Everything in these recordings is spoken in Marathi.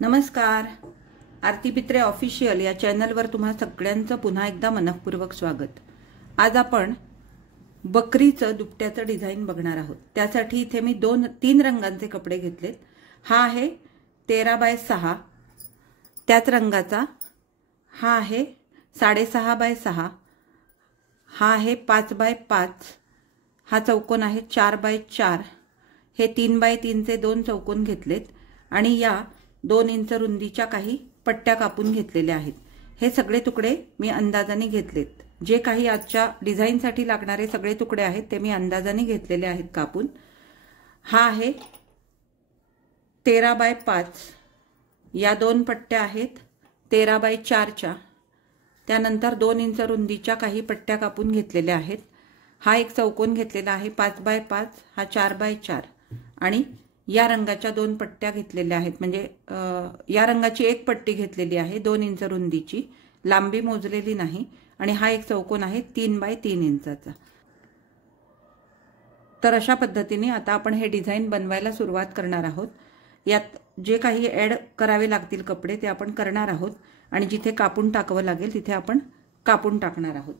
नमस्कार. आरती पित्रे ऑफिशियल या चॅनलवर तुम्हा सगळ्यांचं पुन्हा एकदा मनपूर्वक स्वागत. आज आपण बकरीचं दुपट्याचं डिझाईन बघणार आहोत. त्यासाठी इथे मी तीन रंगांचे कपडे घेतलेत. हा आहे 13x6 त्याच रंगाचा, हा आहे 6.5x6, हा आहे 5x5, हा चौकोन आहे 4x4, हे 3x3 दोन चौकोन घेतलेत आणि या 2 इंच रुंदीच्या काही पट्ट्या कापून घेतलेल्या आहेत. हे सगळे तुकडे मी अंदाजाने घेतलेत. जे काही आजच्या डिझाईनसाठी लागणारे सगळे तुकडे आहेत ते मी अंदाजाने घेतलेले आहेत कापून. हा आहे 13x5, या 2 पट्ट्या आहेत 13x4च्या. त्यानंतर 2 इंच रुंदीच्या काही पट्ट्या कापून घेतलेल्या आहेत. हा एक चौकोन घेतलेला आहे 5x5, हा 4x4 आणि या रंगाच्या 2 पट्ट्या घेतलेल्या आहेत. म्हणजे या रंगाची एक पट्टी घेतलेली आहे 2 इंच रुंदीची, लांबी मोजलेली नाही. आणि हा एक चौकोन आहे 3x3 इंचाचा. तर अशा पद्धतीने आता आपण हे डिझाईन बनवायला सुरुवात करणार आहोत. यात जे काही ॲड करावे लागतील कपडे ते आपण करणार आहोत आणि जिथे कापून टाकावं लागेल तिथे आपण कापून टाकणार आहोत.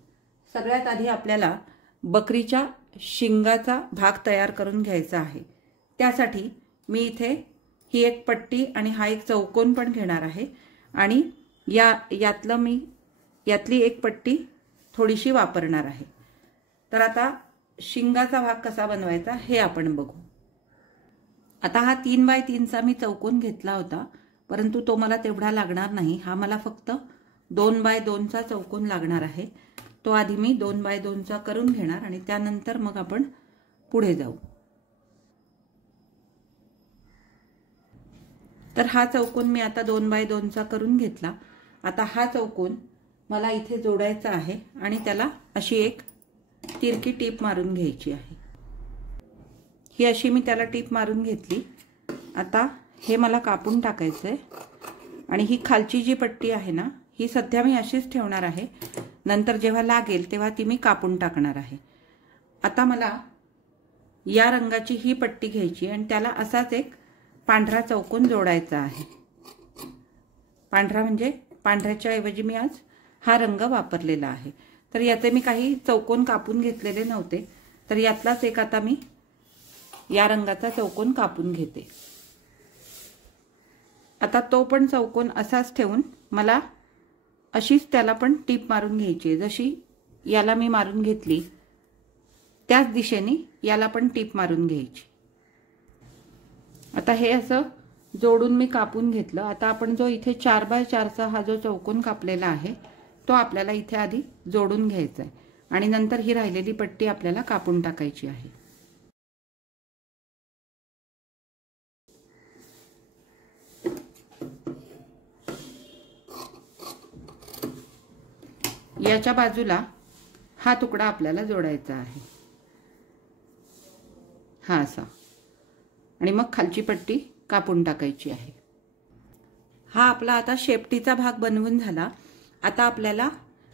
सगळ्यात आधी आपल्याला बकरीच्या शिंगाचा भाग तयार करून घ्यायचा आहे. त्यासाठी मी इथे ही एक पट्टी आणि हा एक चौकोन पण घेणार आहे आणि यातली एक पट्टी थोडीशी वापरणार आहे. तर आता शिंगाचा भाग कसा बनवायचा हे आपण बघू. आता हा 3x3चा मी चौकोन घेतला होता, परंतु तो मला तेवढा लागणार नाही. हा मला फक्त 2x2चा चौकोन लागणार आहे. तो आधी मी 2x2चा करून घेणार आणि त्यानंतर मग आपण पुढे जाऊ. तर हा चौकोन मी आता 2x2चा करून घेतला. आता हा चौकोन मला इथे जोडायचा आहे आणि त्याला अशी एक तिरकी टीप मारून घ्यायची आहे. ही अशी मी त्याला टीप मारून घेतली. आता हे मला कापून टाकायचं आहे आणि ही खालची जी पट्टी आहे ना, ही सध्या मी अशीच ठेवणार आहे. नंतर जेव्हा लागेल तेव्हा ती मी कापून टाकणार आहे. आता मला या रंगाची ही पट्टी घ्यायची आणि त्याला असाच एक पांढरा चौकोन जोडायचा आहे. पांढरा म्हणजे पांढऱ्याच्या ऐवजी मी आज हा रंग वापरलेला आहे. तर याचे मी काही चौकोन कापून घेतलेले नव्हते, तर यातलाच एक आता मी या रंगाचा चौकोन कापून घेते. आता तो पण चौकोन असाच ठेवून मला अशीच त्याला पण टीप मारून घ्यायची आहे. जशी याला मी मारून घेतली त्याच दिशेने याला पण टीप मारून घ्यायची. आता हे असं जोडून मी कापून घेतलं. आता आपण जो इथे 4x4चा हा जो चौकोन कापलेला आहे तो आपल्याला इथे आधी जोडून घ्यायचा आहे आणि नंतर ही राहिलेली पट्टी आपल्याला कापून टाकायची आहे. याच्या बाजूला हा तुकडा आपल्याला जोडायचा आहे, हा असा, आणि मग खालची पट्टी कापून टाकायची आहे. हा आपला आता शेपटीचा भाग बनवून झाला. आता आपल्याला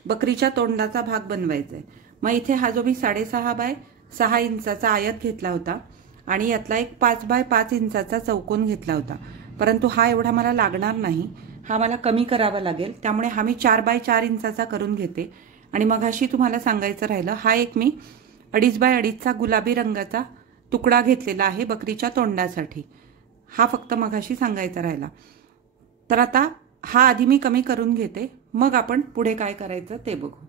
बकरीच्या तोंडाचा भाग बनवायचा आहे. मग इथे हा जो मी 6.5x6 इंचाचा आयत घेतला होता आणि यातला एक 5x5 इंचाचा चौकोन घेतला होता, परंतु हा एवढा मला लागणार नाही. हा मला कमी करावा लागेल. त्यामुळे हा मी 4x4 इंचाचा करून घेते. आणि मगाशी तुम्हाला सांगायचं राहिलं, हा एक मी 2.5x2चा गुलाबी रंगाचा तुकडा घेतलेला आहे बकरीच्या तोंडासाठी. हा फक्त मगाशी सांगायचा राहिला. तर आता हा आधी मी कमी करून घेते, मग आपण पुढे काय करायचं ते बघू.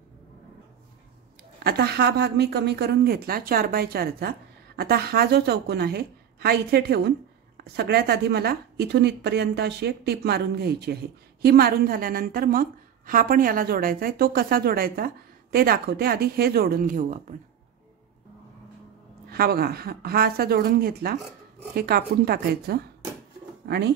आता हा भाग मी कमी करून घेतला 4x4चा. आता हा जो चौकोन आहे हा इथे ठेवून सगळ्यात आधी मला इथून इथपर्यंत अशी एक टीप मारून घ्यायची आहे. ही मारून झाल्यानंतर मग हा पण याला जोडायचा आहे. तो कसा जोडायचा ते दाखवते. आधी हे जोडून घेऊ आपण. हा बघा, हा असा जोडून घेतला. हे कापून टाकायचं आणि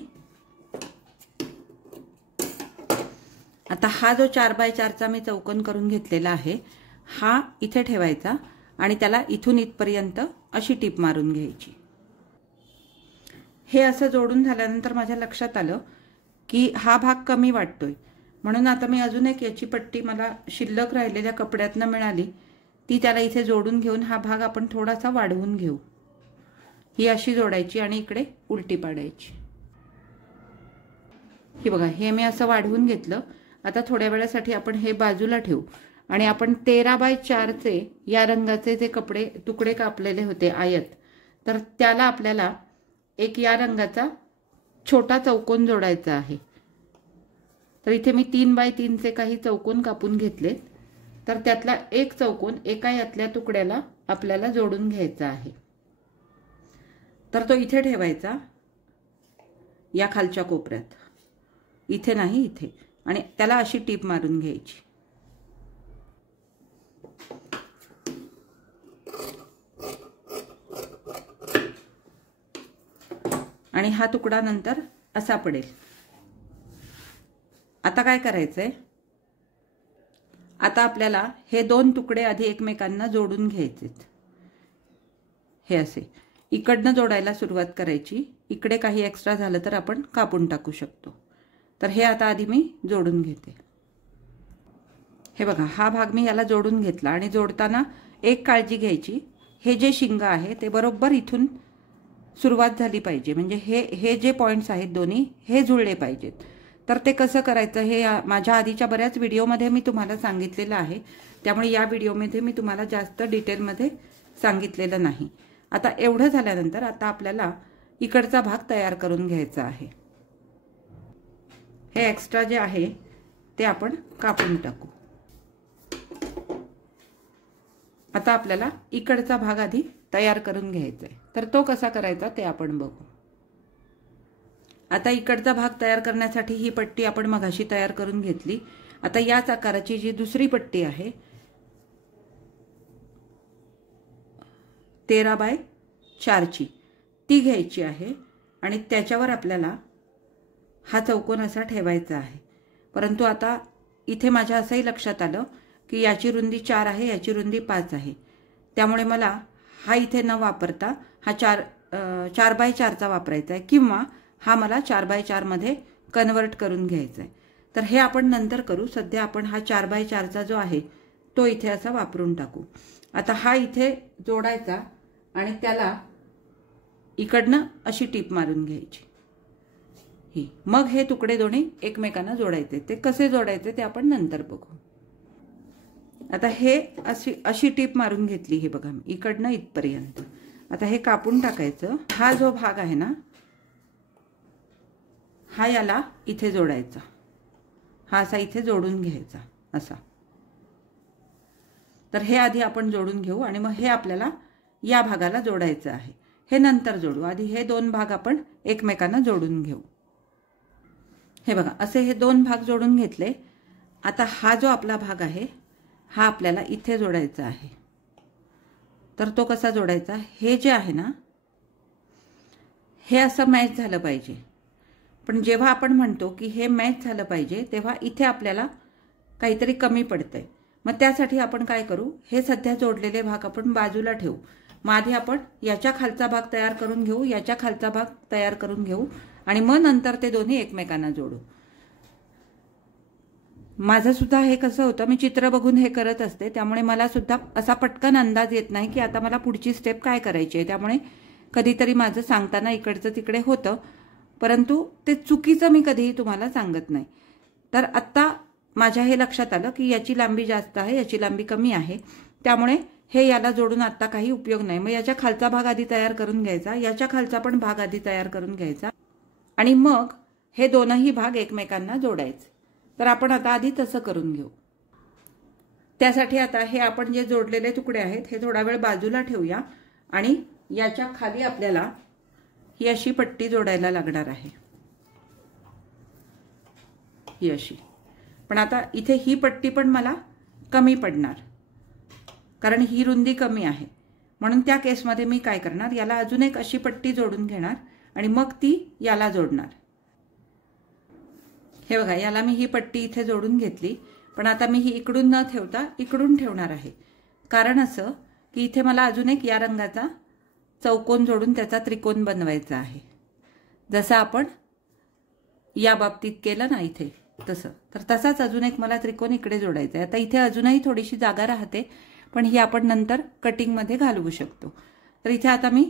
आता हा जो 4x4चा मी चौकोन करून घेतलेला आहे हा इथे ठेवायचा आणि त्याला इथून इथपर्यंत अशी टीप मारून घ्यायची. हे असं जोडून झाल्यानंतर माझ्या लक्षात आलं की हा भाग कमी वाटतोय, म्हणून आता मी अजून एक याची पट्टी मला शिल्लक राहिलेल्या कपड्यातनं मिळाली ती त्याला इथे जोडून घेऊन हा भाग आपण थोडासा वाढवून घेऊ. ही अशी जोडायची आणि इकडे उलटी पाडायची. हे बघा, हे मी असं वाढवून घेतलं. आता थोड्या वेळासाठी आपण हे बाजूला ठेवू आणि आपण 13x4चे या रंगाचे जे तुकडे कापलेले होते आयत, तर त्याला आपल्याला एक या रंगाचा छोटा चौकोन जोडायचा आहे. तर इथे मी 3x3चे काही चौकोन कापून घेतले. तर त्यातला एक चौकोन एका यातल्या तुकड्याला आपल्याला जोडून घ्यायचा आहे. तर तो इथे ठेवायचा, या खालच्या कोपऱ्यात, इथे नाही, इथे. आणि त्याला अशी टीप मारून घ्यायची. आणि हा तुकडा नंतर असा पडेल. आता काय करायचंय, आता आपल्याला हे दोन तुकडे आधी एकमेकांना जोडून घ्यायचेत. हे असे इकडनं जोडायला सुरुवात करायची. इकडे काही एक्स्ट्रा झालं तर आपण कापून टाकू शकतो. तर हे आता आधी मी जोडून घेते. हे बघा, हा भाग मी याला जोडून घेतला. आणि जोडताना एक काळजी घ्यायची, हे जे शिंग आहे ते बरोबर इथून सुरुवात झाली पाहिजे. म्हणजे हे जे पॉइंट्स आहेत दोन्ही, हे जुळले पाहिजेत. तर ते कसं करायचं हे माझ्या आधीच्या बऱ्याच व्हिडिओमध्ये मी तुम्हाला सांगितलेलं आहे. त्यामुळे या व्हिडिओमध्ये मी तुम्हाला जास्त डिटेलमध्ये सांगितलेलं नाही. आता एवढं झाल्यानंतर आता आपल्याला इकडचा भाग तयार करून घ्यायचा आहे. हे एक्स्ट्रा जे आहे ते आपण कापून टाकू. आता आपल्याला इकडचा भाग आधी तयार करून घ्यायचा आहे. तर तो कसा करायचा ते आपण बघू. आता इकडचा भाग तयार करण्यासाठी ही पट्टी आपण मघाशी तयार करून घेतली. आता याच आकाराची जी दुसरी पट्टी आहे 13x4ची, ती घ्यायची आहे. आणि त्याच्यावर आपल्याला हा चौकोन असा ठेवायचा आहे. परंतु आता इथे माझ्या असंही लक्षात आलं की याची रुंदी 4 आहे, याची रुंदी 5 आहे. त्यामुळे मला हा इथे न वापरता हा 4x4चा वापरायचा आहे, किंवा हा मला 4x4 मध्ये कन्वर्ट करून घ्यायचा आहे. तर हे आपण नंतर करू. सध्या आपण हा 4x4चा जो आहे तो इथे असा वापरून टाकू. आता हा इथे जोडायचा आणि त्याला इकडनं अशी टीप मारून घ्यायची. ही मग हे तुकडे दोन्ही एकमेकांना जोडायचे. ते कसे जोडायचे ते आपण नंतर बघू. आता हे अशी टीप मारून घेतली. हे बघा, इकडनं इथपर्यंत. आता हे कापून टाकायचं. हा जो भाग आहे ना, हा याला इथे जोडायचा. हा असा इथे जोडून घ्यायचा असा. तर हे आधी आपण जोडून घेऊ आणि मग हे आपल्याला या भागाला जोडायचं आहे. हे नंतर जोडू. आधी हे दोन भाग आपण एकमेकांना जोडून घेऊ. हे बघा, असे हे दोन भाग जोडून घेतले. आता हा जो आपला भाग आहे हा आपल्याला इथे जोडायचा आहे. तर तो कसा जोडायचा, हे जे आहे ना हे असं मॅच झालं पाहिजे. पण जेव्हा आपण म्हणतो की हे मॅच झालं पाहिजे तेव्हा इथे आपल्याला काहीतरी कमी पडतंय. मग त्यासाठी आपण काय करू, हे सध्या जोडलेले भाग आपण बाजूला ठेवू. मग आधी आपण याच्या खालचा भाग तयार करून घेऊ, याच्या खालचा भाग तयार करून घेऊ आणि मग नंतर ते दोन्ही एकमेकांना जोडू. माझं सुद्धा हे कसं होतं, मी चित्र बघून हे करत असते. त्यामुळे मला सुद्धा असा पटकन अंदाज येत नाही की आता मला पुढची स्टेप काय करायची आहे. त्यामुळे कधीतरी माझं सांगताना इकडचं तिकडे होतं, परंतु ते चुकीचं मी कधीही तुम्हाला सांगत नाही. तर आत्ता माझ्या हे लक्षात आलं की याची लांबी जास्त आहे, याची लांबी कमी आहे. त्यामुळे हे याला जोडून आत्ता काही उपयोग नाही. मग याच्या खालचा भाग आधी तयार करून घ्यायचा, याच्या खालचा पण भाग आधी तयार करून घ्यायचा आणि मग हे दोनही भाग एकमेकांना जोडायचे. तर आपण आता आधी तसं करून घेऊ. त्यासाठी आता हे आपण जे जोडलेले तुकडे आहेत हे थोडा वेळ बाजूला ठेवूया आणि याच्या खाली आपल्याला ही अशी पट्टी जोडायला लागणार आहे. ही अशी. पण आता इथे ही पट्टी पण मला कमी पडणार कारण ही रुंदी कमी आहे. म्हणून त्या केसमध्ये मी काय करणार, याला अजून एक अशी पट्टी जोडून घेणार आणि मग ती याला जोडणार. हे बघा, याला मी ही पट्टी इथे जोडून घेतली. पण आता मी ही इकडून न ठेवता इकडून ठेवणार आहे. कारण असं की इथे मला अजून एक या रंगाचा चौकोन जोडून त्याचा त्रिकोण बनवायचा आहे. जसं आपण या बाबतीत केलं ना इथे तसं. तर तसाच अजून एक मला त्रिकोण इकडे जोडायचा आहे. आता इथे अजूनही थोडीशी जागा राहते, पण ही आपण नंतर कटिंगमध्ये घालवू शकतो. तर इथे आता मी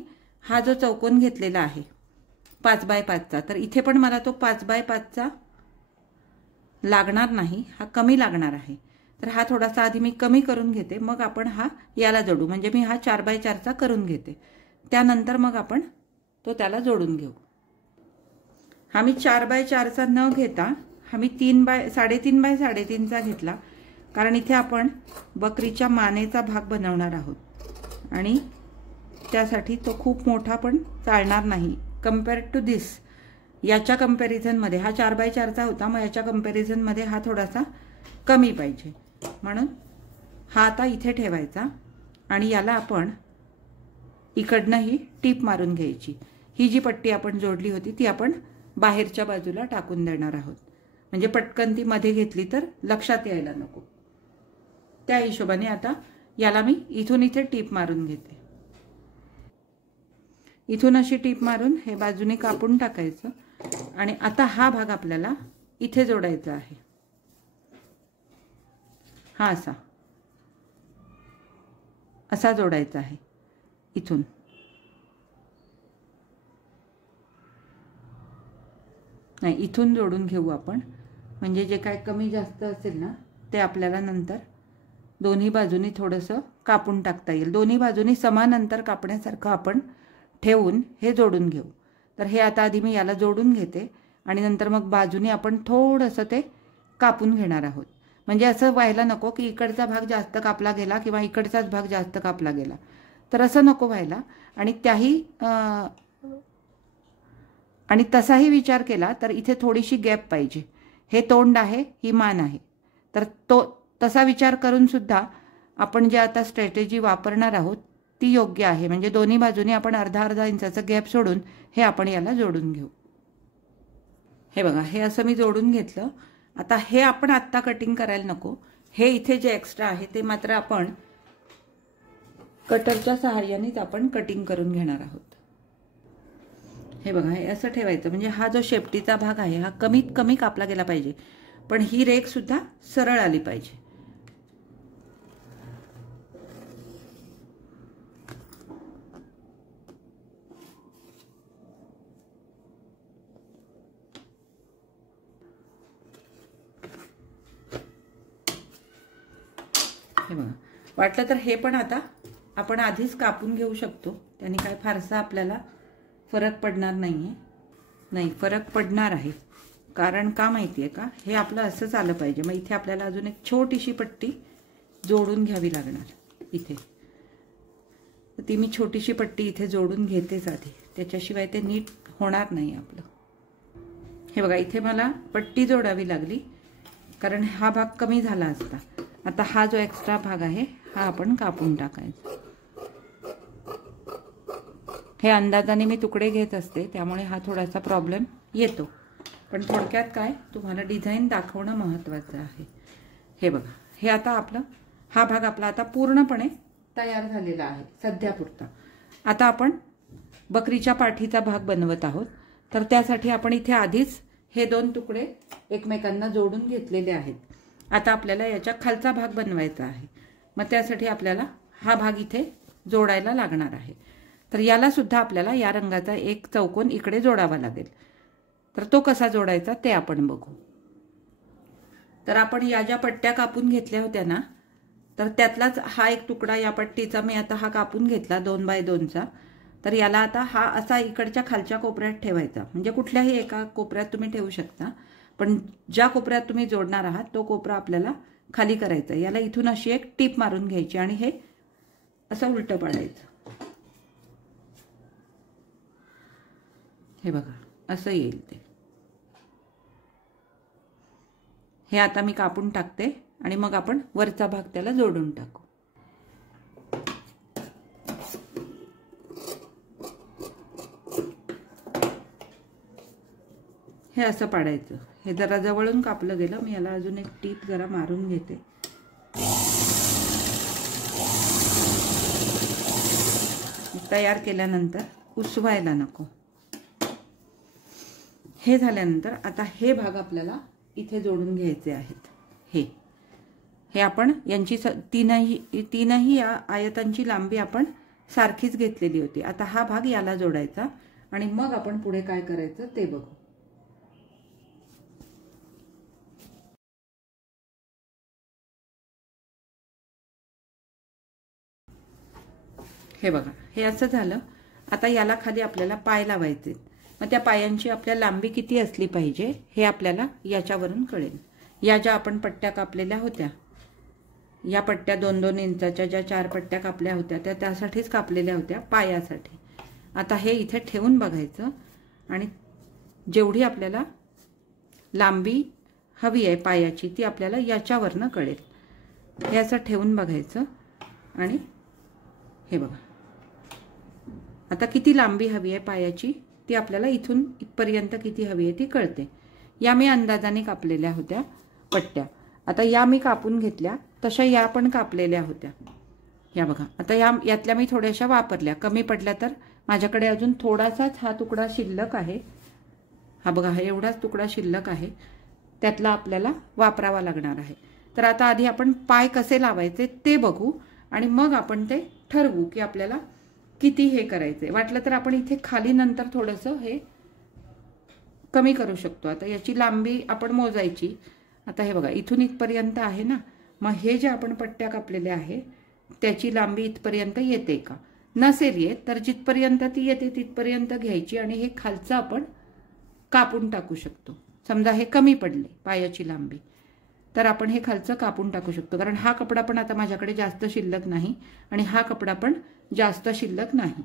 हा जो चौकोन घेतलेला आहे 5x5चा, तर इथे पण मला तो 5x5चा लागणार नाही, हा कमी लागणार आहे. तर हा थोडासा आधी मी कमी करून घेते, मग आपण हा याला जोडू. म्हणजे मी हा 4x4चा करून घेते, त्यानंतर मग आपण तो त्याला जोडून घेऊ. हा मी 4x4चा न घेता हा मी 3x3.5x3.5चा घेतला, कारण इथे आपण बकरीच्या मानेचा भाग बनवणार आहोत आणि त्यासाठी तो खूप मोठा पण चालणार नाही. कम्पेअर टू दिस, याच्या कंपॅरिझनमध्ये हा 4x4चा होता, मग याच्या कंपॅरिझनमध्ये हा थोडासा कमी पाहिजे, म्हणून हा आता इथे ठेवायचा आणि याला आपण इकडनं ही टीप मारून घ्यायची. ही जी पट्टी आपण जोडली होती ती आपण बाहेरच्या बाजूला टाकून देणार आहोत, म्हणजे पटकन ती मध्ये घेतली तर लक्षात यायला नको. त्या हिशोबाने आता याला मी इथून इथे टीप मारून घेते. इथून अशी टीप मारून हे बाजूने कापून टाकायचं आणि आता हा भाग आपल्याला इथे जोडायचा आहे. हा असा जोडायचा आहे इथून. नाही, इथून जोडून घेऊ आपण, म्हणजे जे काय कमी जास्त असेल ना ते आपल्याला नंतर दोन्ही बाजूनी थोडंसं कापून टाकता येईल. दोन्ही बाजूनी समान अंतर कापण्यासारखं आपण ठेवून हे जोडून घेऊ. तर हे आता आधी मी याला जोडून घेते आणि नंतर मग बाजूने आपण थोडंसं ते कापून घेणार आहोत. म्हणजे असं व्हायला नको की इकडचा भाग जास्त कापला गेला किंवा इकडचाच भाग जास्त कापला गेला, तर असं नको व्हायला. आणि तसाही विचार केला तर इथे थोडीशी गॅप पाहिजे. हे तोंड आहे, ही मान आहे, तर तसा विचार करून सुद्धा आपण जे आता स्ट्रॅटेजी वापरणार आहोत ती योग्य आहे. म्हणजे दोन्ही बाजूने आपण अर्धा इंचाचा गॅप सोडून हे आपण याला जोडून घेऊ. हे बघा, हे असं मी जोडून घेतलं. आता हे आपण आत्ता कटिंग करायला नको. हे इथे जे एक्स्ट्रा आहे ते मात्र आपण कटरच्या सहाय्यानेच आपण कटिंग करून घेणार आहोत. हे बघा, हे असं ठेवायचं, म्हणजे हा जो शेपटीचा भाग आहे हा कमीत कमी कापला गेला पाहिजे, पण ही रेघ सुद्धा सरळ आली पाहिजे. हे बघा, वाटलं तर हे पण आता आपण आधीच कापून घेऊ शकतो, त्याने काय फारसा आपल्याला फरक पडणार नाहीये. नाही, फरक पडणार आहे. कारण का माहिती आहे का, हे आपलं असंच आलं पाहिजे. मग इथे आपल्याला अजून एक छोटीशी पट्टी जोडून घ्यावी लागणार इथे. तर ती मी छोटीशी पट्टी इथे जोडून घेतेच आधी, त्याच्याशिवाय ते नीट होणार नाही आपलं. हे बघा, इथे मला पट्टी जोडावी लागली कारण हा भाग कमी झाला असता. आता हा जो एक्स्ट्रा भाग आहे हा आपण कापून टाकायचा. हे अंदाजाने मी तुकडे घेत असते, त्यामुळे हा थोडासा प्रॉब्लेम येतो, पण थोडक्यात काय, तुम्हाला डिझाईन दाखवणं महत्त्वाचं आहे. हे बघा, हे आता हा भाग आपला आता पूर्णपणे तयार झालेला आहे सध्यापुरता. आता आपण बकरीच्या पाठीचा भाग बनवत आहोत, तर त्यासाठी आपण इथे आधीच हे 2 तुकडे एकमेकांना जोडून घेतलेले आहेत. आता आपल्याला याच्या खालचा भाग बनवायचा आहे, मग त्यासाठी आपल्याला हा भाग इथे जोडायला लागणार आहे. तर याला सुद्धा आपल्याला या रंगाचा एक चौकोन इकडे जोडावा लागेल. तर तो कसा जोडायचा ते आपण बघू. तर आपण या ज्या पट्ट्या कापून घेतल्या होत्या ना, तर त्यातलाच हा एक तुकडा या पट्टीचा मी आता हा कापून घेतला 2x2चा. तर याला आता हा असा इकडच्या खालच्या कोपऱ्यात ठेवायचा, म्हणजे कुठल्याही एका कोपऱ्यात तुम्ही ठेवू शकता, पण ज्या कोपऱ्यात तुम्ही जोडणार आहात तो कोपरा आपल्याला खाली करायचा. याला इथून अशी एक टीप मारून घ्यायची आणि हे असं उलटं पाडायचं. हे बघा, असं येईल ते. हे आता मी कापून टाकते आणि मग आपण वरचा भाग त्याला जोडून टाकू. हे असं पाडायचं. हे जरा जवळून कापलं गेलं, मी याला अजून एक टीप जरा मारून घेते. तयार केल्यानंतर उसवायला नको. हे झाल्यानंतर आता हे भाग आपल्याला इथे जोडून घ्यायचे आहेत. हे आपण यांची तीनही या आयतांची लांबी आपण सारखीच घेतलेली होती. आता हा भाग याला जोडायचा आणि मग आपण पुढे काय करायचं ते बघू. हे बघा, हे असं झालं. आता याला खाली आपल्याला पाय लावायचे. मग त्या पायांची आपल्या लांबी किती असली पाहिजे हे आपल्याला याच्यावरून कळेल. या ज्या आपण पट्ट्या कापलेल्या होत्या, या पट्ट्या 2-2 इंचाच्या ज्या 4 पट्ट्या कापल्या होत्या त्या त्यासाठीच कापलेल्या होत्या, पायासाठी. आता हे इथे ठेवून बघायचं आणि जेवढी आपल्याला लांबी हवी आहे पायाची ती आपल्याला याच्यावरनं कळेल. हे असं ठेवून बघायचं आणि हे बघा, आता किती लांबी हवी आहे पायाची ती आपल्याला इथून इथपर्यंत किती हवी आहे ती कळते. या मी अंदाजाने कापलेल्या होत्या पट्ट्या. आता या मी कापून घेतल्या, तशा या पण कापलेल्या होत्या. या बघा, आता यातल्या मी थोड्याशा वापरल्या, कमी पडल्या तर माझ्याकडे अजून थोडासाच हा तुकडा शिल्लक आहे. हा बघा, हा एवढाच तुकडा शिल्लक आहे, त्यातला आपल्याला वापरावा लागणार आहे. तर आता आधी आपण पाय कसे लावायचे ते बघू आणि मग आपण ते ठरवू की आपल्याला किती हे करायचे. वाटलं तर आपण इथे खाली नंतर थोडंसं हे कमी करू शकतो. आता याची लांबी आपण मोजायची. आता हे बघा, इथून इथपर्यंत आहे ना, मग हे जे आपण पट्ट्या कापलेल्या आहे त्याची लांबी इथपर्यंत येते का? नसेल येत तर जिथपर्यंत ती येते तिथपर्यंत घ्यायची आणि हे खालचं आपण कापून टाकू शकतो. समजा हे कमी पडले पायाची लांबी तर आपण हे खालचं कापून टाकू शकतो, कारण हा कपडा पण आता माझ्याकडे जास्त शिल्लक नाही आणि हा कपडा पण जास्त शिल्लक नाही.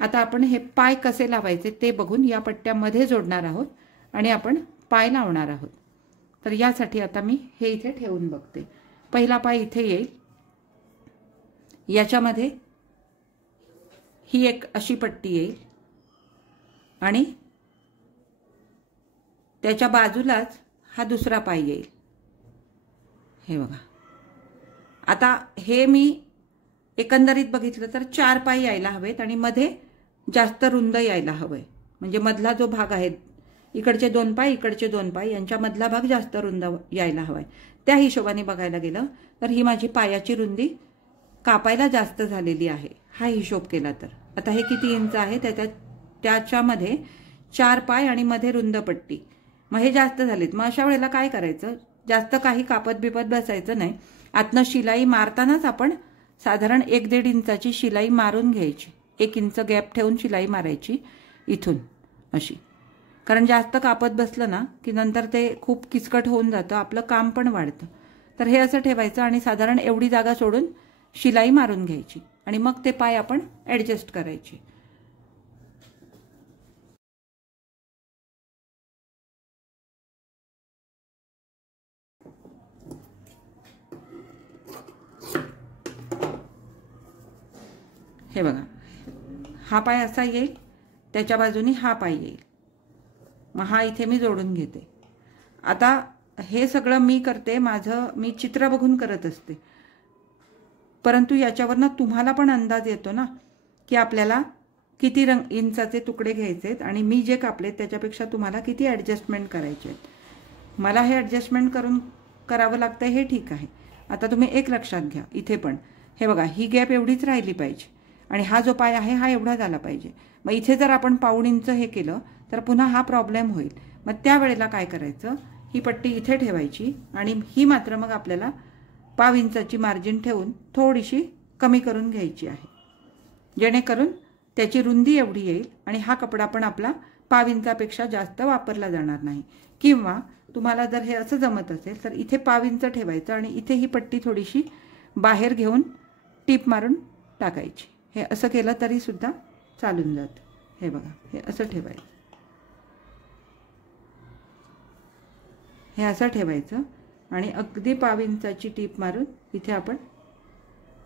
आता आपण हे पाय कसे लावायचे ते बघून या पट्ट्यामध्ये जोडणार आहोत आणि आपण पाय लावणार आहोत. तर यासाठी आता मी हे इथे ठेवून बघते. पहिला पाय इथे येईल, याच्यामध्ये ही एक अशी पट्टी येईल आणि त्याच्या बाजूलाच हा दुसरा पाय येईल. हे बघा, आता हे मी एकंदरीत बघितलं तर 4 पाय यायला हवेत आणि मध्ये जास्त रुंद यायला हवंय. म्हणजे मधला जो भाग आहे, इकडचे 2 पाय इकडचे 2 पाय यांच्या मधला भाग जास्त रुंद यायला हवाय. त्या हिशोबाने बघायला गेलं तर ही माझी पायाची रुंदी कापायला जास्त झालेली आहे, हा हिशोब केला तर. आता हे किती इंच आहे त्याच्यामध्ये 4 पाय आणि मध्ये रुंद पट्टी, मग हे जास्त झालेत. मग अशा वेळेला काय करायचं, जास्त काही कापत बिपत बसायचं नाही. आतनं शिलाई मारतानाच आपण साधारण 1-1.5 इंचाची शिलाई मारून घ्यायची. 1 इंच गॅप ठेवून शिलाई मारायची इथून अशी, कारण जास्त कापत बसलं ना की नंतर ते खूप किचकट होऊन जातं, आपलं काम पण वाढतं. तर हे असं ठेवायचं आणि साधारण एवढी जागा सोडून शिलाई मारून घ्यायची आणि मग ते पाय आपण ॲडजस्ट करायचे. हे बघा, हा पाय असा येईल, त्याच्या बाजूनी हा पाय येईल. मग हा इथे मी जोडून घेते. आता हे सगळं मी करते, मी चित्र बघून करत असते, परंतु याच्यावरनं तुम्हाला पण अंदाज येतो ना की आपल्याला किती इंचाचे तुकडे घ्यायचे आहेत आणि मी जे कापलेत त्याच्यापेक्षा तुम्हाला किती ॲडजस्टमेंट करायचे आहेत. मला हे ॲडजस्टमेंट करावं लागतं हे ठीक आहे. आता तुम्ही एक लक्षात घ्या, इथे पण हे बघा, ही गॅप एवढीच राहिली पाहिजे आणि हा जो पाय आहे हा एवढा झाला पाहिजे. मग इथे जर आपण 1.25 इंच हे केलं तर पुन्हा हा प्रॉब्लेम होईल. मग त्यावेळेला काय करायचं, ही पट्टी इथे ठेवायची आणि ही मात्र मग आपल्याला 1/2 इंचाची मार्जिन ठेवून थोडीशी कमी करून घ्यायची आहे, जेणेकरून त्याची रुंदी एवढी येईल आणि हा कपडा पण आपला 1/2 इंचापेक्षा जास्त वापरला जाणार नाही. किंवा तुम्हाला जर हे असं जमत असेल तर इथे 1/2 इंच ठेवायचं आणि इथे ही पट्टी थोडीशी बाहेर घेऊन टीप मारून टाकायची. हे असं केलं तरी सुद्धा चालून जातं. हे बघा, हे असं ठेवायचं, हे असं ठेवायचं आणि अगदी 1/2 इंचाची टीप मारून इथे आपण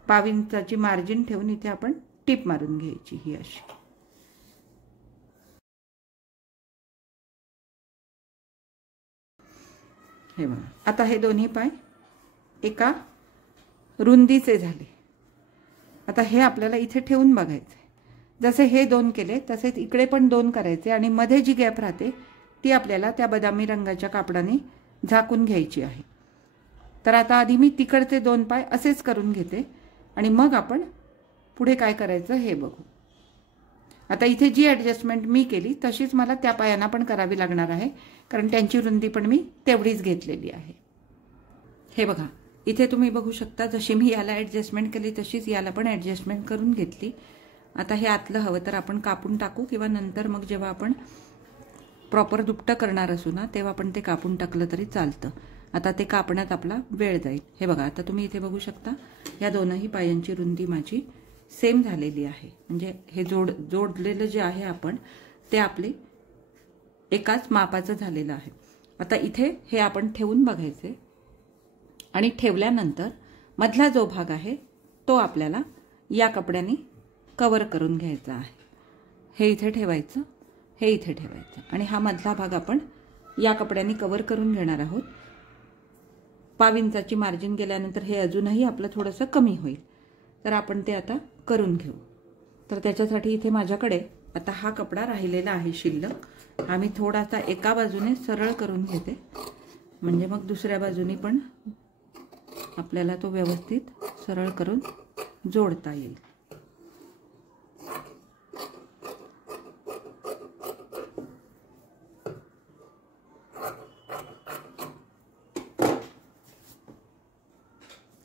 1/2 इंचाची मार्जिन ठेवून इथे आपण टीप मारून घ्यायची ही अशी. हे बघा, आता हे दोन्ही पाय एका रुंदीचे झाले. आता हे आपल्याला इथे ठेवून बघायचं आहे. जसे हे 2 केले तसेच इकडे पण 2 करायचे आणि मध्ये जी गॅप राहते ती आपल्याला त्या बदामी रंगाच्या कापडाने झाकून घ्यायची आहे. तर आता आधी मी तिकडचे 2 पाय असेच करून घेते आणि मग आपण पुढे काय करायचं हे बघू. आता इथे जी ॲडजस्टमेंट मी केली तशीच मला त्या पायांना पण करावी लागणार आहे, कारण त्यांची रुंदी पण मी तेवढीच घेतलेली आहे. हे बघा, इथे तुम्ही बघू शकता जशी मी याला ॲडजस्टमेंट केली तशीच याला पण ॲडजस्टमेंट करून घेतली। आता हे आतलं हवं तर आपण कापून टाकू किंवा नंतर मग जेव्हा आपण प्रॉपर दुपटं करणार असू ना तेव्हा आपण ते कापून टाकलं तरी चालतं। आता ते कापण्यात आपला वेळ जाईल। हे बघा आता तुम्ही इथे बघू शकता या दोनही पायांची रुंदी माझी सेम झालेली आहे, म्हणजे हे जोडलेलं जे आहे आपण ते आपले एकाच मापाचं झालेलं आहे। आता इथे हे आपण ठेवून बघायचे आणि ठेवल्यानंतर मधला जो भाग आहे तो आपल्याला या कपड्याने कव्हर करून घ्यायचा आहे। हे इथे ठेवायचं, हे इथे ठेवायचं आणि हा मधला भाग आपण या कपड्याने कव्हर करून घेणार आहोत। 5 इंचाची मार्जिन गेल्यानंतर हे अजूनही आपलं थोडंसं कमी होईल, तर आपण ते आता करून घेऊ। तर त्याच्यासाठी इथे माझ्याकडे आता हा कपडा राहिलेला आहे शिल्लक, हा मी थोडासा एका बाजूने सरळ करून घेते, म्हणजे मग दुसऱ्या बाजूने पण आपल्याला तो व्यवस्थित सरळ करून जोडता येईल।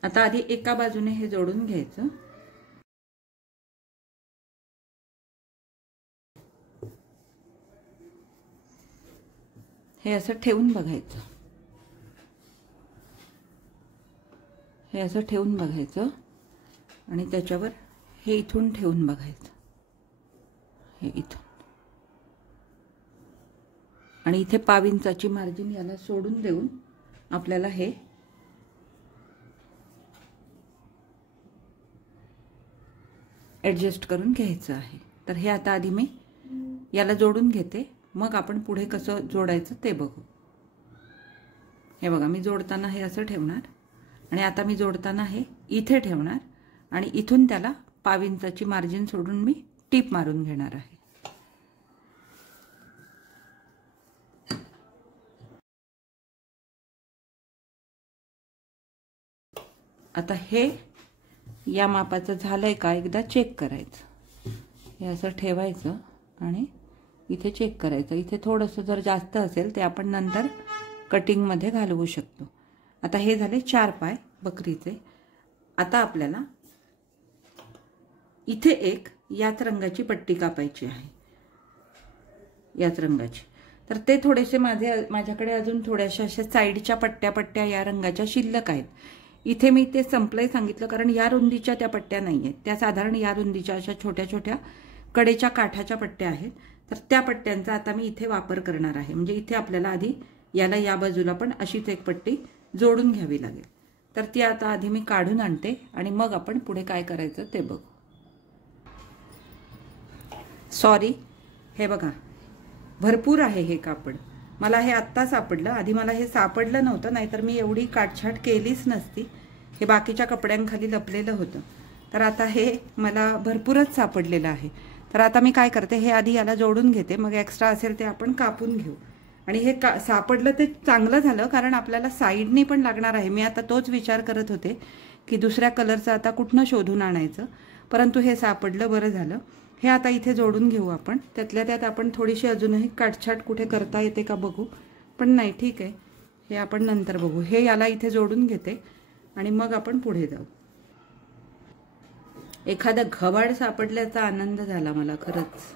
आता आधी एका बाजूने हे जोडून घ्यायचं, हे असं ठेवून बघायचं, हे असं ठेवून बघायचं आणि त्याच्यावर हे इथून ठेवून बघायचं, हे इथून, आणि इथे 5 इंचाची मार्जिन याला सोडून देऊन आपल्याला हे ॲडजस्ट करून घ्यायचं आहे। तर हे आता आधी मी याला जोडून घेते, मग आपण पुढे कसं जोडायचं ते बघू। हे बघा मी जोडताना हे असं ठेवणार आणि आता मी जोडताना हे इथे ठेवणार आणि इथून त्याला 5 इंचाची मार्जिन सोडून मी टीप मारून घेणार आहे। आता हे या मापाचं झालंय का एकदा चेक करायचं, हे असं ठेवायचं आणि इथे चेक करायचं। इथे थोडंसं जर जास्त असेल ते आपण नंतर कटिंगमध्ये घालवू शकतो। आता हे झाले 4 पाय बकरीचे। आता आपल्याला इथे एक याच रंगाची पट्टी कापायची आहे, याच रंगाची। तर ते थोडेसे माझ्याकडे अजून थोड्याशा अशा साईडच्या पट्ट्या या रंगाच्या शिल्लक आहेत। इथे मी ते संपलंय सांगितलं कारण या रुंदीच्या त्या पट्ट्या नाही आहेत, त्या साधारण या रुंदीच्या अशा छोट्या छोट्या कडेच्या काठाच्या पट्ट्या आहेत। तर त्या पट्ट्यांचा आता मी इथे वापर करणार आहे, म्हणजे इथे आपल्याला आधी याला या बाजूला पण अशीच एक पट्टी जोडून घ्यावी लागेल। तर ती आता आधी मी काढून आणते आणि मग आपण पुढे काय करायचं ते बघू। सॉरी, हे बघा भरपूर आहे हे कापड, मला हे आत्ता सापडलं, आधी मला हे सापडलं नव्हतं, नाहीतर मी एवढी काटछाट केलीच नसती। हे बाकीच्या कपड्यांखाली लपलेलं होतं, तर आता हे मला भरपूरच सापडलेलं आहे। तर आता मी काय करते, हे आधी याला जोडून घेते, मग एक्स्ट्रा असेल ते आपण कापून घेऊ। आणि हे सापडलं ते चांगलं झालं, कारण आपल्याला साईडनी पण लागणार आहे। मी आता तोच विचार करत होते की दुसऱ्या कलरचं आता कुठनं शोधून आणायचं, परंतु हे सापडलं, बरं झालं। हे आता इथे जोडून घेऊ आपण, त्यातल्या त्यात आपण थोडीशी अजूनही काटछाट कुठे करता येते का बघू, पण नाही ठीक आहे, हे आपण नंतर बघू। हे याला इथे जोडून घेते आणि मग आपण पुढे जाऊ। एखादा घबाड सापडल्याचा आनंद झाला मला खरंच।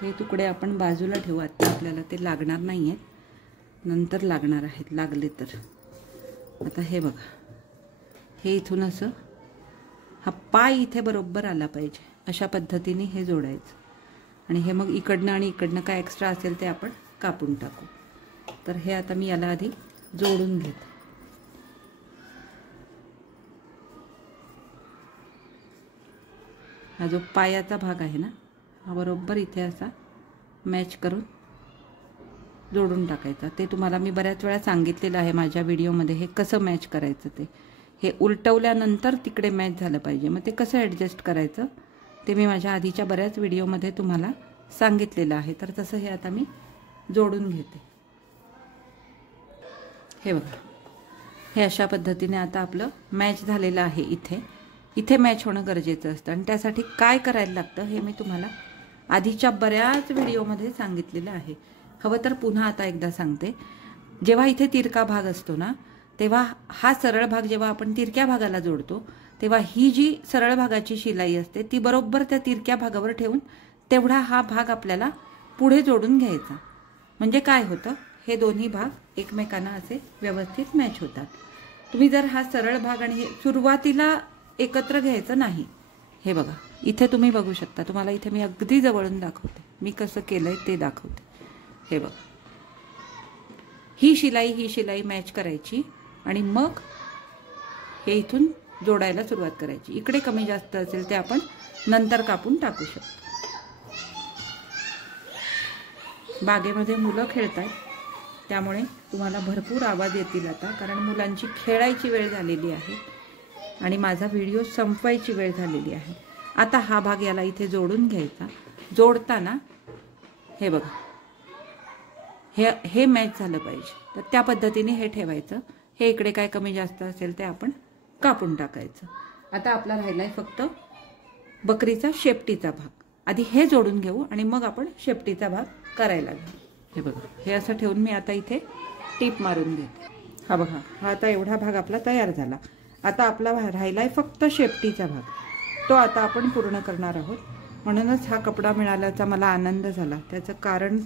हे तुकडे आपण बाजूला ठेवू, आता आपल्याला ते लागणार नाही आहेत, नंतर लागणार आहेत लागले तर। आता हे बघा, हे इथून असं हा पाय इथे बरोबर आला पाहिजे, अशा पद्धतीने हे जोडायचं आणि हे मग इकडनं आणि इकडनं काय एक्स्ट्रा असेल ते आपण कापून टाकू। तर हे आता मी याला आधी जोडून घेते। हा जो पायाचा भाग आहे ना, हा बरोबर इथे असा मॅच करून जोडून टाकायचा। ते तुम्हाला मी बऱ्याच वेळा सांगितलेलं आहे माझ्या व्हिडिओमध्ये, हे कसं मॅच करायचं ते। हे उलटवल्यानंतर तिकडे मॅच झालं पाहिजे, मग ते कसं ॲडजस्ट करायचं ते मी माझ्या आधीच्या बऱ्याच व्हिडिओमध्ये तुम्हाला सांगितलेलं आहे। तर तसं हे आता मी जोडून घेते। हे बघा, हे अशा पद्धतीने आता आपलं मॅच झालेलं आहे। इथे मॅच होणं गरजेचं असतं आणि त्यासाठी काय करायला लागतं हे मी तुम्हाला आधीच्या बऱ्याच व्हिडिओमध्ये सांगितलेलं आहे। हवं तर पुन्हा आता एकदा सांगते, जेव्हा इथे तिरका भाग असतो ना, तेव्हा हा सरळ भाग जेव्हा आपण तिरक्या भागाला जोडतो, तेव्हा ही जी सरळ भागाची शिलाई असते ती बरोबर त्या तिरक्या भागावर ठेवून तेवढा हा भाग आपल्याला पुढे जोडून घ्यायचा. म्हणजे काय होतं, हे दोन्ही भाग एकमेकांना असे व्यवस्थित मॅच होतात. तुम्ही जर हा सरळ भाग आणि हे सुरुवातीला एकत्र घ्यायचं नाही. हे बघा, इथे तुम्ही बघू शकता, तुम्हाला इथे मी अगदी जवळून दाखवते, मी कसं केलंय ते दाखवते. हे बघा, ही शिलाई मॅच करायची आणि मग हे इथून जोडायला सुरुवात करायची. इकडे कमी जास्त असेल ते आपण नंतर कापून टाकू शकतो. बागेमध्ये मुलं खेळतात, त्यामुळे तुम्हाला भरपूर आवाज येतील आता, कारण मुलांची खेळायची वेळ झालेली आहे आणि माझा व्हिडिओ संपवायची वेळ झालेली आहे. आता हा भाग याला इथे जोडून घ्यायचा. जोडताना हे बघा, हे मॅच झालं पाहिजे, तर त्या पद्धतीने हे ठेवायचं. हे इकडे काय कमी जास्त असेल ते आपण कापून टाकायचं. आता आपला राहिलाय फक्त बकरीचा शेपटीचा भाग. आधी हे जोडून घेऊ आणि मग आपण शेपटीचा भाग करायला घेऊ. हे बघा, हे असं ठेवून मी आता इथे टीप मारून घेते. हा बघा, हा आता एवढा भाग आपला तयार झाला. आता आपला राहिलाय फक्त शेपटीचा भाग, तो आता आपण पूर्ण करणार आहोत. म्हणूनच हा कपडा मिळाल्याचा मला आनंद झाला. त्याचं कारण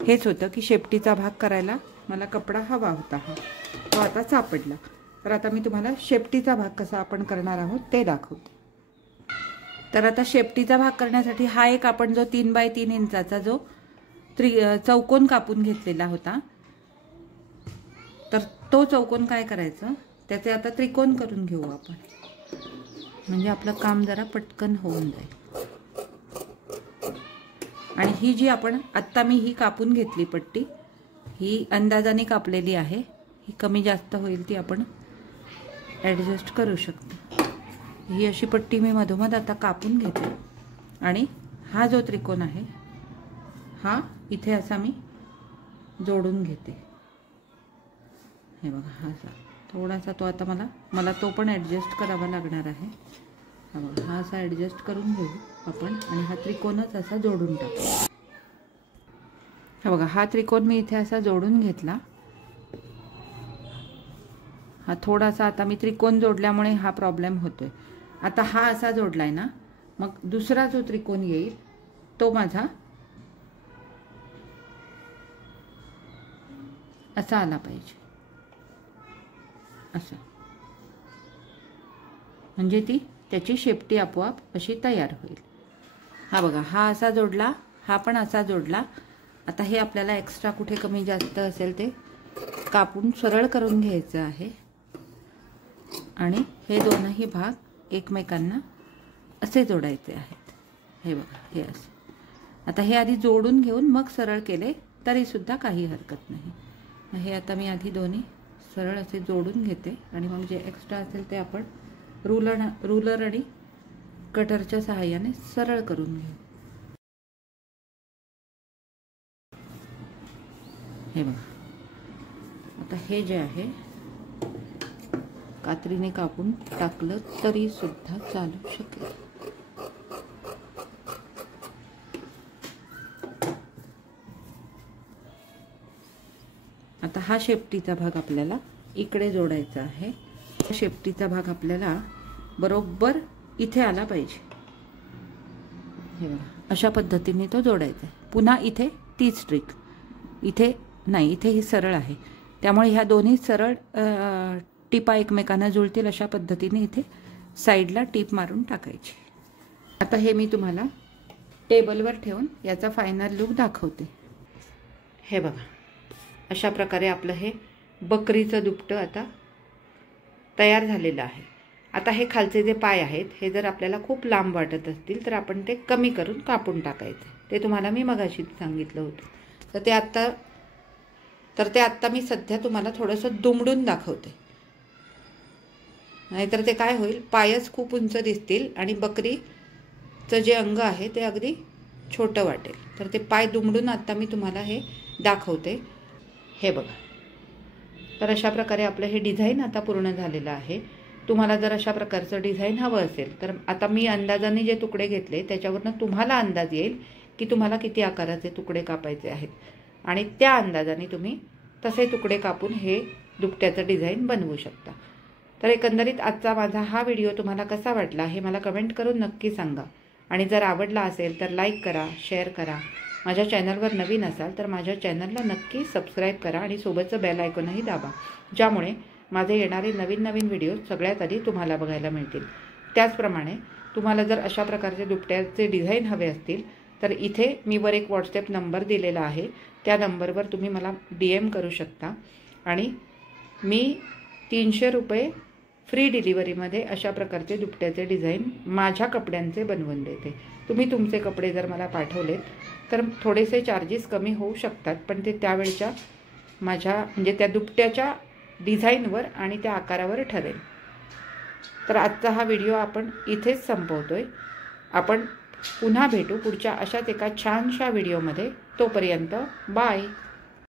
हेच होतं की शेपटीचा भाग करायला मला कपडा हवा होता, हा तो आता सापडला. तर आता मी तुम्हाला शेपटीचा भाग कसा आपण करणार आहोत ते दाखवते. तर आता शेपटीचा भाग करण्यासाठी हा एक आपण जो 3 बाय 3 इंचाचा जो चौकोन कापून घेतलेला होता, तर तो चौकोन काय करायचं, त्याचे आता त्रिकोण करून घेऊ आपण, म्हणजे आपलं काम जरा पटकन होऊन जाईल. आणि ही जी आपण आत्ता मी ही कापून घेतली पट्टी, ही अंदाजाने कापलेली आहे. ही कमी जास्त होईल ती आपण ॲडजस्ट करू शकतो. ही अशी पट्टी मी मधोमध आता कापून घेते आणि हा जो त्रिकोण आहे हा इथे असा मी जोडून घेते. हे बघा, हा असा थोडासा तो आता मला तो पण ॲडजस्ट करावा लागणार आहे. हा बघा, हा असा ॲडजस्ट करून घेऊ आपण आणि हा त्रिकोणच असा जोडून टाकू. हा बघा, हा त्रिकोण मी इथे असा जोडून घेतला. हा थोडासा आता मी त्रिकोण जोडल्यामुळे हा प्रॉब्लेम होतोय. आता हा असा जोडलाय ना, मग दुसरा जो त्रिकोण येईल तो माझा असा आला पाहिजे, असं. म्हणजे त्याची शेपटी आपोआप अशी तयार होईल. हा बघा, हा असा जोडला, हा पण असा जोडला. आता हे आपल्याला एक्स्ट्रा कुठे कमी जास्त असेल ते कापून सरळ करून घ्यायचं आहे आणि हे दोनही भाग एकमेकांना असे जोडायचे आहेत. हे बघा, हे असे. आता हे आधी जोडून घेऊन मग सरळ केले तरी सुद्धा काही हरकत नाही. हे आता मी आधी दोन्ही सरळ असे जोडून घेते आणि मग जे एक्स्ट्रा असेल ते आपण रूलर आणि कटरच्या सहाय्याने सरळ करून घेऊ. हे बघा, आता हे जे आहे कात्रीने कापून टाकलं तरी सुद्धा चालू शकेल. आता हा शेपटीचा भाग आपल्याला इकडे जोडायचा आहे. शेपटीचा भाग आपल्याला बरोबर इथे आला पाहिजे. हे बघा, अशा पद्धतीने तो जोडायचा आहे. पुन्हा इथे तीच ट्रिक, इथे नाही, इथे ही सरळ आहे, त्यामुळे ह्या दोन्ही सरळ टिपा एकमेकांना जुळतील अशा पद्धतीने इथे साईडला टीप मारून टाकायची. आता हे मी तुम्हाला टेबलवर ठेवून याचा फायनल लुक दाखवते. हे बघा, अशा प्रकारे आपलं हे बकरीचं दुपटं आता तयार झालेलं आहे. आता हे खालचे जे पाय आहेत हे जर आपल्याला खूप लांब वाटत असतील तर आपण ते कमी करून कापून टाकायचे. ते तुम्हाला मी मगाशी सांगितलं होतं. तर ते आत्ता मी सध्या तुम्हाला थोडंसं दुमडून दाखवते, नाहीतर ते काय होईल, पायच खूप उंच दिसतील आणि बकरीचं जे अंग आहे ते अगदी छोटं वाटेल. तर ते पाय दुमडून आत्ता मी तुम्हाला हे दाखवते. हे बघा, तर अशा प्रकारे आपलं हे डिझाईन आता पूर्ण झालेलं आहे. तुम्हाला जर अशा प्रकारचं डिझाईन हवं असेल तर आता मी अंदाजाने जे तुकडे घेतले त्याच्यावरनं तुम्हाला अंदाज येईल की तुम्हाला किती आकाराचे तुकडे कापायचे आहेत. आणि त्या अंदाजाने तुम्ही तसे तुकडे कापून हे दुपट्याचं डिझाईन बनवू शकता. तर एकंदरीत आजचा माझा हा व्हिडिओ तुम्हाला कसा वाटला हे मला कमेंट करून नक्की सांगा. आणि जर आवडला असेल तर लाईक करा, शेअर करा. माझ्या चॅनलवर नवीन असाल तर माझ्या चॅनलला नक्की सबस्क्राईब करा आणि सोबतचं बेल आयकॉनही दाबा, ज्यामुळे माझे येणारे नवीन नवीन व्हिडिओ सगळ्यात आधी तुम्हाला बघायला मिळतील. त्याचप्रमाणे तुम्हाला जर अशा प्रकारचे दुपट्याचे डिझाईन हवे असतील तर इथे मी वर एक व्हॉट्सॲप नंबर दिलेला आहे. त्या नंबरवर तुम्ही मला DM करू शकता आणि मी 300 रुपये फ्री डिलिव्हरीमध्ये अशा प्रकारचे दुपट्याचे डिझाईन माझ्या कपड्यांचे बनवून देते. तुम्ही तुमचे कपडे जर मला पाठवलेत तर थोडेसे चार्जेस कमी होऊ शकतात, पण ते त्यावेळच्या माझ्या म्हणजे त्या दुपट्याच्या डिझाईनवर आणि त्या आकारावर ठरेल. तर आजचा हा व्हिडिओ आपण इथेच संपवतोय. आपण पुन्हा भेटू पुढच्या अशाच एका छानशा व्हिडिओमध्ये. तोपर्यंत बाय.